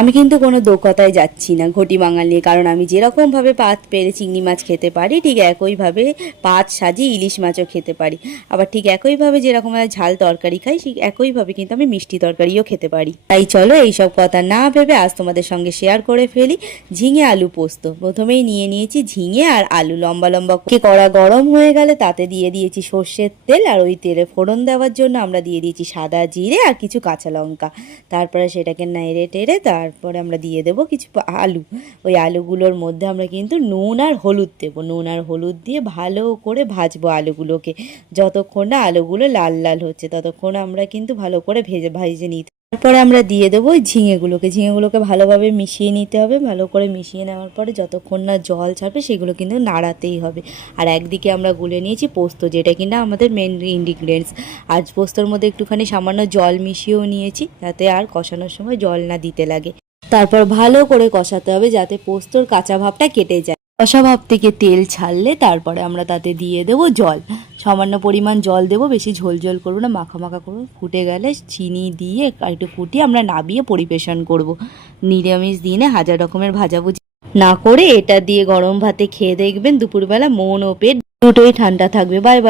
আমি কিন্তু কোনো দোকতায় যাচ্ছি না ঘটি বাঙাল নিয়ে, কারণ আমি যেরকমভাবে পাত পেরে চিংড়ি মাছ খেতে পারি ঠিক একইভাবে পাত সাজিয়ে ইলিশ মাছও খেতে পারি। আবার ঠিক একইভাবে যেরকম ঝাল তরকারি খাই ঠিক একইভাবে কিন্তু আমি মিষ্টি তরকারিও খেতে পারি। তাই চলো এইসব কথা না ভেবে আজ তোমাদের সঙ্গে শেয়ার করে ফেলি ঝিঙে আলু পোস্ত। প্রথমেই নিয়ে নিয়েছি ঝিঙে আর আলু লম্বা লম্বা করে। কড়া গরম হয়ে গেলে তাতে দিয়ে দিয়েছি সর্ষের তেল, আর ওই তেলে ফোড়ন দেওয়ার জন্য আমরা দিয়ে দিয়েছি সাদা জিরে আর কিছু কাঁচা লঙ্কা। তারপরে সেটাকে নেড়ে টেড়ে তারপরে আমরা দিয়ে দেবো কিছু আলু। ওই আলুগুলোর মধ্যে আমরা কিন্তু নুন আর হলুদ দেবো। নুন আর হলুদ দিয়ে ভালো করে ভাজবো আলুগুলোকে। যতক্ষণ না আলুগুলো লাল লাল হচ্ছে ততক্ষণ আমরা কিন্তু ভালো করে ভেজে নিতে। তারপরে আমরা দিয়ে দেবো ওই ঝিঙেগুলোকে ভালোভাবে মিশিয়ে নিতে হবে। ভালো করে মিশিয়ে নেওয়ার পরে যতক্ষণ না জল ছাড়বে সেগুলো কিন্তু নাড়াতেই হবে। আর একদিকে আমরা গুলে নিয়েছি পোস্ত, যেটা কিনা আমাদের মেন ইনগ্রিডিয়েন্টস। আর পোস্তর মধ্যে একটুখানি সামান্য জল মিশিয়েও নিয়েছি যাতে আর কষানোর সময় জল না দিতে লাগে। তারপর ভালো করে কষাতে হবে যাতে পোস্তর কাঁচা ভাবটা কেটে যায়। কষা ভাব থেকে তেল ছাড়লে তারপরে আমরা তাতে দিয়ে দেবো জল। সামান্য পরিমাণ জল দেবো, বেশি ঝোল ঝোল করবো না, মাখা মাখা করবো। ফুটে গেলে চিনি দিয়ে একটু ফুটিয়ে আমরা নাবিয়ে পরিবেশন করব। নিরামিষ দিনে হাজার রকমের ভাজাভুজি না করে এটা দিয়ে গরম ভাতে খেয়ে দেখবেন দুপুরবেলা মন ও পেট দুটোই ঠান্ডা থাকবে। Bye bye.